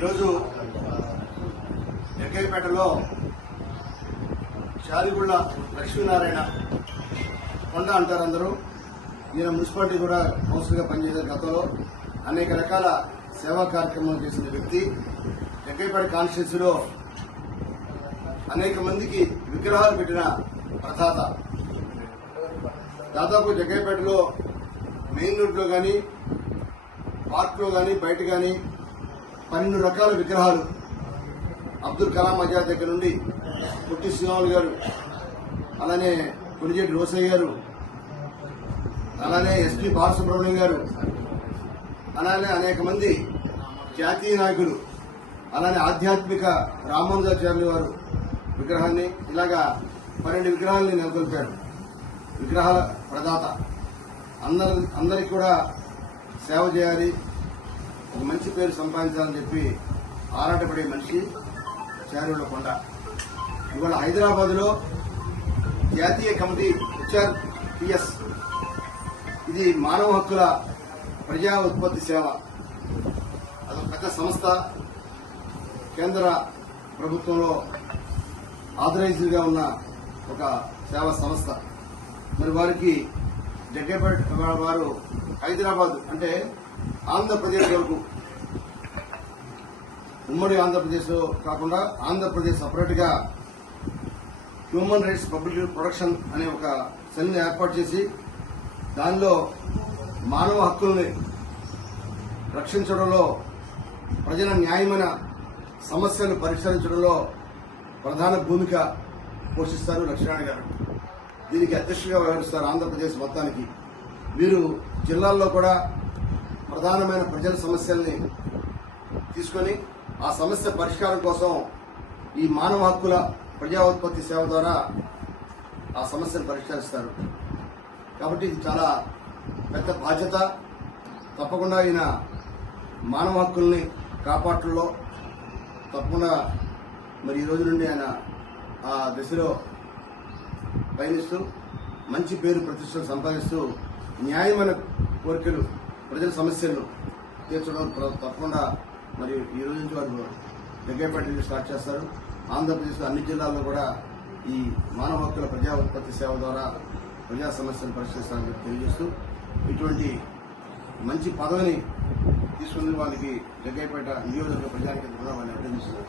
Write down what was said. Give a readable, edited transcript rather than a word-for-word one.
ఈరోజు జగ్గయ్యపేటలో షాదిగుళ్ళ లక్ష్మీనారాయణ కొండ అంటారు అందరూ. ఈయన మున్సిపాలిటీ కూడా కౌన్సిల్గా పనిచేసే గతంలో అనేక రకాల సేవా కార్యక్రమాలు చేసిన వ్యక్తి. జగ్గయ్యపేట కాన్స్టిట్యున్సీలో అనేక మందికి విగ్రహాలు పెట్టిన ప్రదాత. దాదాపు జగ్గయ్యపేటలో మెయిన్ రోడ్లో కానీ పార్క్లో కానీ బయట కానీ 12 రకాల విగ్రహాలు అబ్దుల్ కలాం ఆజాద్ దగ్గర నుండి పొట్టి శ్రీరాములు గారు, అలానే కొనిజేటి రోసయ్య గారు, అలానే ఎస్పీ బాలసుబ్రహ్మణ్యం గారు, అలానే అనేక మంది జాతీయ నాయకులు, అలానే ఆధ్యాత్మిక రామానుజాచార్యులు వారు విగ్రహాన్ని ఇలాగా 12 విగ్రహాలని నెలకొల్పాడు. విగ్రహాల ప్రదాత. అందరికి కూడా సేవ చేయాలి, ఒక మంచి పేరు సంపాదించాలని చెప్పి ఆరాటపడే మనిషి చారుల కొండ. ఇవాళ హైదరాబాద్లో జాతీయ కమిటీ HRPS, ఇది మానవ హక్కుల ప్రజా ఉత్పత్తి సేవ. అదొక పెద్ద సంస్థ. కేంద్ర ప్రభుత్వంలో ఆథరైజ్డ్గా ఉన్న ఒక సేవా సంస్థ. మరి వారికి జగ్గయ్యపేట వారు హైదరాబాద్ అంటే ఆంధ్రప్రదేశ్ వరకు, ఉమ్మడి ఆంధ్రప్రదేశ్ కాకుండా ఆంధ్రప్రదేశ్ సపరేట్గా హ్యూమన్ రైట్స్ పబ్లిక్ ప్రొటెక్షన్ అనే ఒక సెల్ని ఏర్పాటు చేసి దానిలో మానవ హక్కుల్ని రక్షించడంలో, ప్రజల న్యాయమైన సమస్యలు పరిష్కరించడంలో ప్రధాన భూమిక పోషిస్తారు లక్ష్మీనారాయణ గారు. దీనికి అధ్యక్షుడిగా వ్యవహరిస్తారు ఆంధ్రప్రదేశ్ మొత్తానికి. వీరు జిల్లాల్లో కూడా ప్రధానమైన ప్రజల సమస్యల్ని తీసుకొని ఆ సమస్య పరిష్కారం కోసం ఈ మానవ హక్కుల ప్రజా ఉత్పత్తి సేవ ద్వారా ఆ సమస్యను పరిష్కరిస్తారు. కాబట్టి ఇది చాలా పెద్ద బాధ్యత. తప్పకుండా ఈయన మానవ హక్కుల్ని కాపాడటంలో తప్పకుండా మరి ఈ రోజు నుండి ఆయన ఆ దిశలో పయనిస్తూ మంచి పేరు ప్రతిష్టలు సంపాదిస్తూ న్యాయమైన కోరికలు, ప్రజల సమస్యలను తీర్చడం తప్పకుండా మరి ఈ రోజు నుంచి వారు జగ్గయ్యపేట నుంచి స్టార్ట్ చేస్తారు. ఆంధ్రప్రదేశ్లో అన్ని జిల్లాల్లో కూడా ఈ మానవ హక్కుల ప్రజా ఉత్పత్తి సేవ ద్వారా ప్రజా సమస్యలను పరిష్కరిస్తారని చెప్పి తెలియజేస్తూ, ఇటువంటి మంచి పదవిని తీసుకుని వాళ్ళకి జగ్గయ్యపేట నియోజకవర్గ ప్రజానికి ధన్యవాదాలు అభినందిస్తున్నారు.